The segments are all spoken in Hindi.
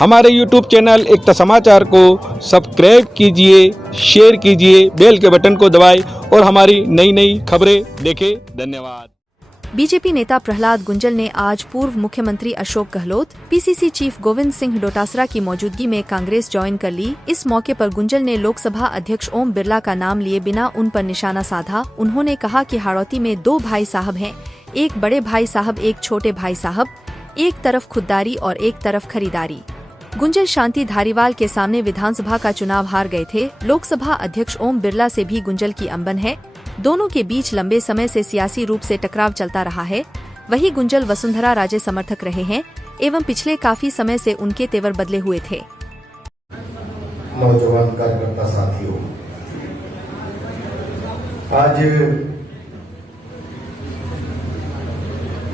हमारे YouTube चैनल एकता समाचार को सब्सक्राइब कीजिए, शेयर कीजिए, बेल के बटन को दबाएं और हमारी नई नई खबरें देखें। धन्यवाद। बीजेपी नेता प्रहलाद गुंजल ने आज पूर्व मुख्यमंत्री अशोक गहलोत, पीसीसी चीफ गोविंद सिंह डोटासरा की मौजूदगी में कांग्रेस ज्वाइन कर ली। इस मौके पर गुंजल ने लोकसभा अध्यक्ष ओम बिरला का नाम लिए बिना उन पर निशाना साधा। उन्होंने कहा कि हाड़ौती में 2 भाई साहब हैं, एक बड़े भाई साहब, एक छोटे भाई साहब, एक तरफ खुददारी और एक तरफ खरीदारी। गुंजल शांति धारीवाल के सामने विधानसभा का चुनाव हार गए थे। लोकसभा अध्यक्ष ओम बिरला से भी गुंजल की अनबन है। दोनों के बीच लंबे समय से सियासी रूप से टकराव चलता रहा है। वहीं गुंजल वसुंधरा राजे समर्थक रहे हैं एवं पिछले काफी समय से उनके तेवर बदले हुए थे। नौजवान कार्यकर्ता साथियों, आज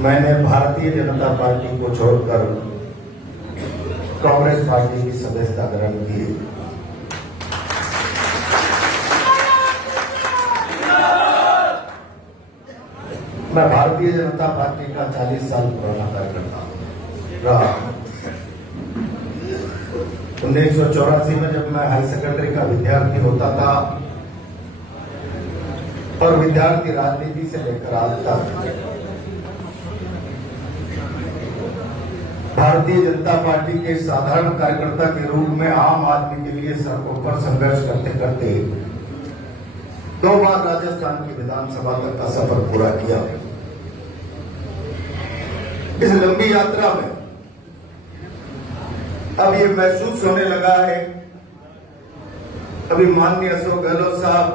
मैंने भारतीय जनता पार्टी को छोड़कर कांग्रेस पार्टी की सदस्यता ग्रहण की। मैं भारतीय जनता पार्टी का 40 साल पुराना कार्यकर्ता रहा। 1984 में जब मैं हाई सेकेंडरी का विद्यार्थी होता था और विद्यार्थी राजनीति से लेकर आज तक भारतीय जनता पार्टी के साधारण कार्यकर्ता के रूप में आम आदमी के लिए सड़कों पर संघर्ष करते करते 2 बार राजस्थान की विधानसभा तक का सफर पूरा किया। इस लंबी यात्रा में अब ये महसूस होने लगा है, अभी माननीय अशोक गहलोत साहब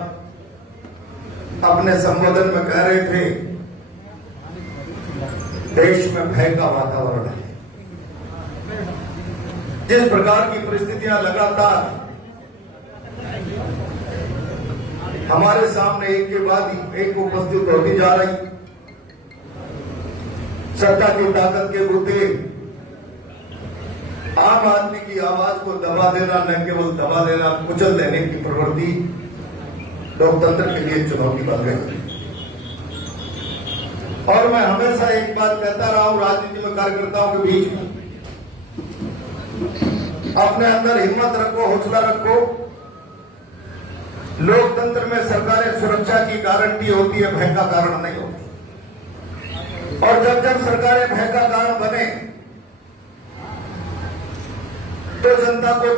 अपने संबोधन में कह रहे थे, देश में भय का वातावरण है। जिस प्रकार की परिस्थितियां लगातार हमारे सामने एक के बाद एक उपस्थित होती जा रही, सत्ता की ताकत के मुद्दे आम आदमी की आवाज को दबा देना, न केवल दबा देना, कुचल देने की प्रवृत्ति लोकतंत्र के लिए चुनौती बन गई। और मैं हमेशा एक बात कहता रहा हूं, राजनीति में कार्यकर्ताओं के बीच में अपने अंदर हिम्मत रखो, हौसला रखो। लोकतंत्र में सरकारें सुरक्षा की गारंटी होती है, भय का कारण नहीं होती। और जब जब सरकारें भय का कारण बने तो जनता को,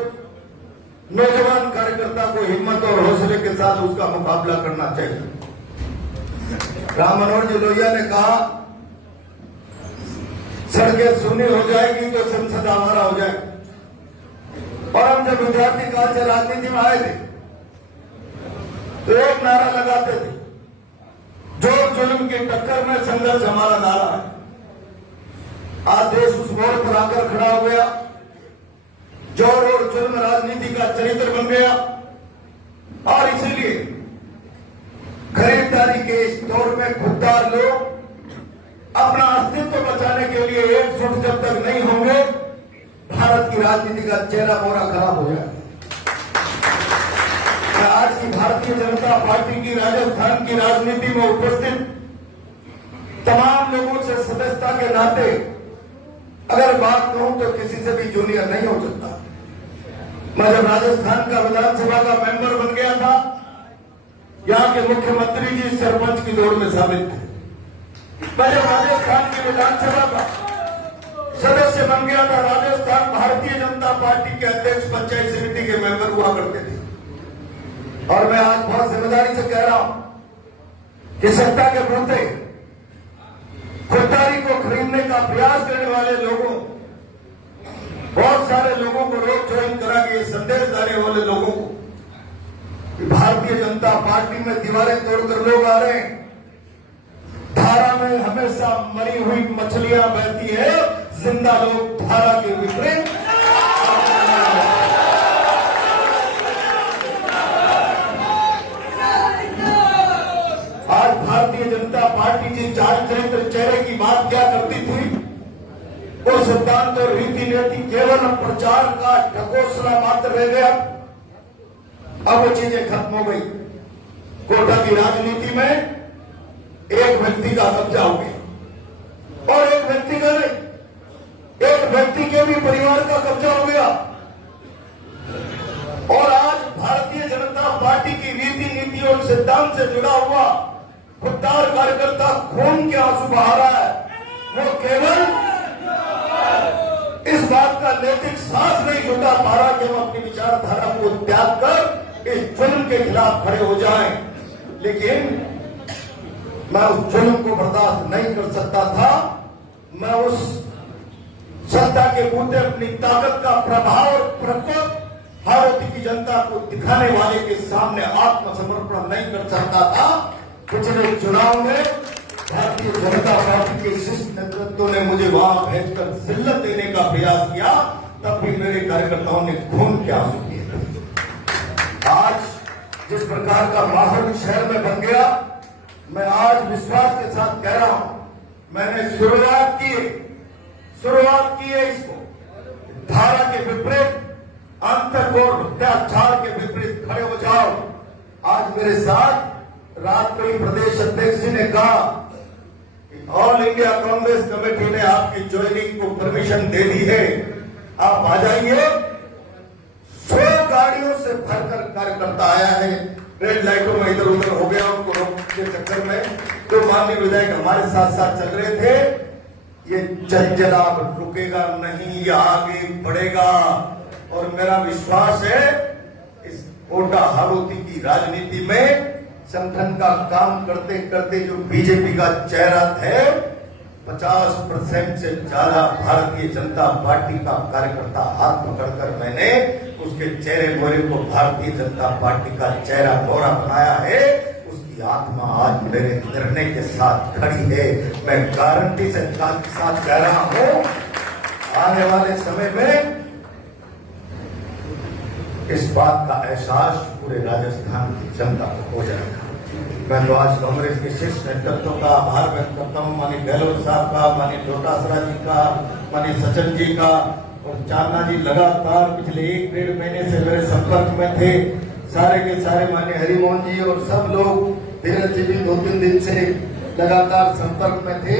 नौजवान कार्यकर्ता को हिम्मत और हौसले के साथ उसका मुकाबला करना चाहिए। राम मनोहर जी लोहिया ने कहा, सड़कें सुनी हो जाएगी तो संसद हमारा हो जाएगा। और हम जब विद्यार्थी काल से राजनीति में आए थे तो एक नारा लगाते थे, जोर जुल्म की टक्कर में संघर्ष हमारा नारा है। आज देश उस मोड़ पर आकर खड़ा हो गया, जोर और जुल्म राजनीति का चरित्र बन गया। और इसीलिए खरीदारी के इस दौर में खुददार लोग अपना अस्तित्व बचाने के लिए एकजुट जब तक नहीं होंगे, भारत की राजनीति का चेहरा मोहरा खराब हो जाएगा। आज की भारतीय जनता पार्टी की राजस्थान की राजनीति में उपस्थित तमाम लोगों से सदस्यता के नाते अगर बात कहूं तो किसी से भी जूनियर नहीं हो सकता। मैं जब राजस्थान का विधानसभा का मेंबर बन गया था, यहां के मुख्यमंत्री जी सरपंच की दौड़ में शामिल थे। मैं जब राजस्थान की विधानसभा का सदस्य बन गया था, राजस्थान भारतीय जनता पार्टी के अध्यक्ष पंचायत समिति के मेंबर हुआ करते थे। और मैं आज बहुत जिम्मेदारी से कह रहा हूं कि सत्ता के मुद्दे, खुददारी को खरीदने का प्रयास करने वाले लोगों, बहुत सारे लोगों को रोक ज्वाइन करा के ये संदेश देने वाले लोगों को कि भारतीय जनता पार्टी में दीवारें तोड़कर लोग आ रहे हैं। धारा में हमेशा मरी हुई मछलियां बहती है, जिंदा लोग धारा के विपरीत। आज भारतीय जनता पार्टी जिस चारित्र चेहरे की बात क्या करती थी, वो सिद्धांत और रीति नीति केवल प्रचार का ढकोसला मात्र रह गया। अब वो चीजें खत्म हो गई। कोटा की राजनीति में एक व्यक्ति का कब्जा हो गया और एक व्यक्ति का नहीं, एक व्यक्ति के भी परिवार का कब्जा हो गया। और आज भारतीय जनता पार्टी की रीति नीति और सिद्धांत से जुड़ा हुआ खुददार कार्यकर्ता खून के आंसू बहा रहा है। वो केवल इस बात का नैतिक साहस नहीं जुटा पा रहा कि हम अपनी विचारधारा को त्याग कर इस जुल्म के खिलाफ खड़े हो जाएं। लेकिन मैं उस जुल्म को बर्दाश्त नहीं कर सकता था। मैं उस सत्ता के बूते अपनी ताकत का प्रभाव और प्रकोप हारोती की जनता को दिखाने वाले के सामने आत्मसमर्पण नहीं कर सकता था। पिछले चुनाव में भारतीय जनता पार्टी के शीर्ष नेतृत्व ने मुझे वहां भेजकर जिल्लत देने का प्रयास किया, तब भी मेरे कार्यकर्ताओं ने खून के आंसू किए थे। आज जिस प्रकार का माहौल शहर में बन गया, मैं आज विश्वास के साथ कह रहा हूं, मैंने शुरुआत की है इसको धारा के विपरीत, अंतर्गोर अत्याचार के विपरीत खड़े हो जाओ। आज मेरे साथ रात को ही प्रदेश अध्यक्ष जी ने कहा कि ऑल इंडिया कांग्रेस कमेटी ने आपकी ज्वाइनिंग को परमिशन दे दी है, आप आ जाइए। 100 गाड़ियों से भरकर कार्यकर्ता आया है। रेड लाइटों में इधर उधर हो गया, उनको रोकने के चक्कर में जो माननीय विधायक हमारे साथ साथ चल रहे थे, ये जंजल अब रुकेगा नहीं, ये आगे बढ़ेगा। और मेरा विश्वास है इस कोटा हारोती की राजनीति में संगठन का काम करते करते जो बीजेपी का चेहरा है, 50% से ज्यादा भारतीय जनता पार्टी का कार्यकर्ता हाथ पकड़कर मैंने उसके चेहरे मोहरे को भारतीय जनता पार्टी का चेहरा मोहरा बनाया है। उसकी आत्मा आज मेरे निर्णय के साथ खड़ी है। मैं गारंटी से साथ कह रहा हूं, आने वाले समय में इस बात का एहसास पूरे राजस्थान की जनता को हो जाएगा। मैं तो आज कांग्रेस के शीर्ष नेतृत्व का आभार व्यक्त करता हूं, माननीय गहलोत साहब का, माननीय डोटासरा जी का, माननीय सचिन जी का और चांदना जी लगातार पिछले 1-1.5 महीने से मेरे संपर्क में थे। सारे के सारे माननीय हरिमोहन जी और सब लोग, धीरज जी भी 2-3 दिन से लगातार संपर्क में थे।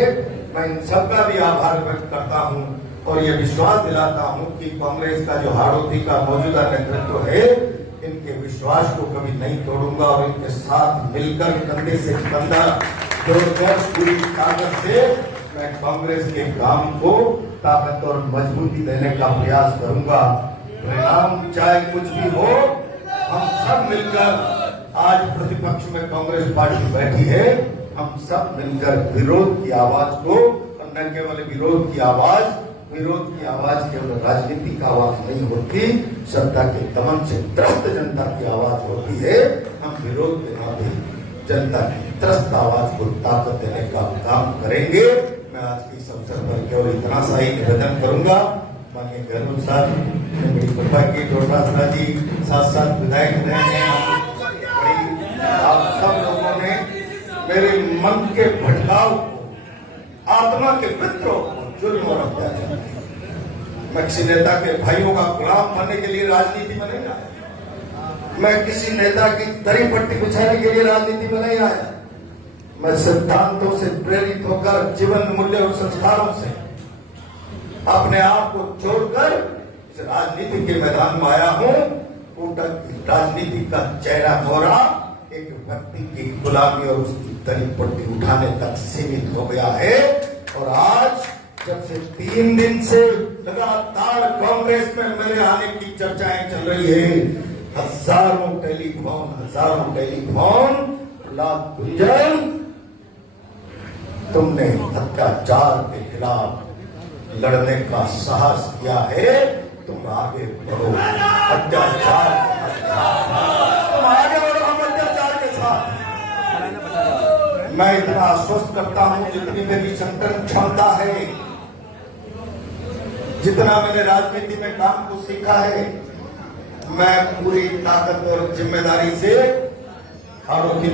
मैं इन सबका भी आभार व्यक्त करता हूं और ये विश्वास दिलाता हूं कि कांग्रेस का जो हारोती का मौजूदा नेतृत्व है, इनके विश्वास को कभी नहीं तोड़ूंगा और इनके साथ मिलकर कंधे से कंधा जोड़कर पूरी ताकत से मैं कांग्रेस के काम को ताकत और मजबूती देने का प्रयास करूंगा। परिणाम चाहे कुछ भी हो, हम सब मिलकर, आज प्रतिपक्ष में कांग्रेस पार्टी बैठी है, हम सब मिलकर विरोध की आवाज को, न केवल विरोध की आवाज केवल राजनीति का आवाज नहीं होती, सत्ता के दमन से त्रस्त जनता की आवाज होती है। हम विरोध के नाते जनता की त्रस्त आवाज को ताकत देने का काम करेंगे। मैं आज के इस अवसर पर केवल इतना सा ही निवेदन करूंगा, माननीय गहलोत साहब ने मेरी कृपा की, डोटासरा जी साथ विधायक रहे हैं, आप सब लोगों ने मेरे मन के भटकाव को, आत्मा के विद्रोह को, जुल्म और अत्याचार, मैं किसी नेता के भाइयों का गुलाम बनने के लिए राजनीति में नहीं आया। मैं किसी नेता की दरी पट्टी बिछाने के लिए राजनीति में नहीं आया। मैं सिद्धांतों से प्रेरित होकर, जीवन मूल्य और संस्कारों से अपने आप को जोड़कर इस राजनीति के मैदान में आया हूं। राजनीति का चेहरा मोहरा एक व्यक्ति की गुलामी और उसकी दरी पट्टी उठाने तक सीमित हो गया है। और आज जब से 3 दिन से लगातार कांग्रेस में मेरे आने की चर्चाएं चल रही है, हजारों टेलीफोन प्रहलाद गुंजन, तुमने अत्याचार के खिलाफ लड़ने का साहस किया है, तुम आगे बढ़ो। अत्याचार तुम आगे बढ़ो, हम अत्याचार के साथ। मैं इतना आश्वस्त करता हूं, जितनी मेरी संगठन क्षमता है, जितना मैंने राजनीति में काम को सीखा है, मैं पूरी ताकत और जिम्मेदारी से आरोपी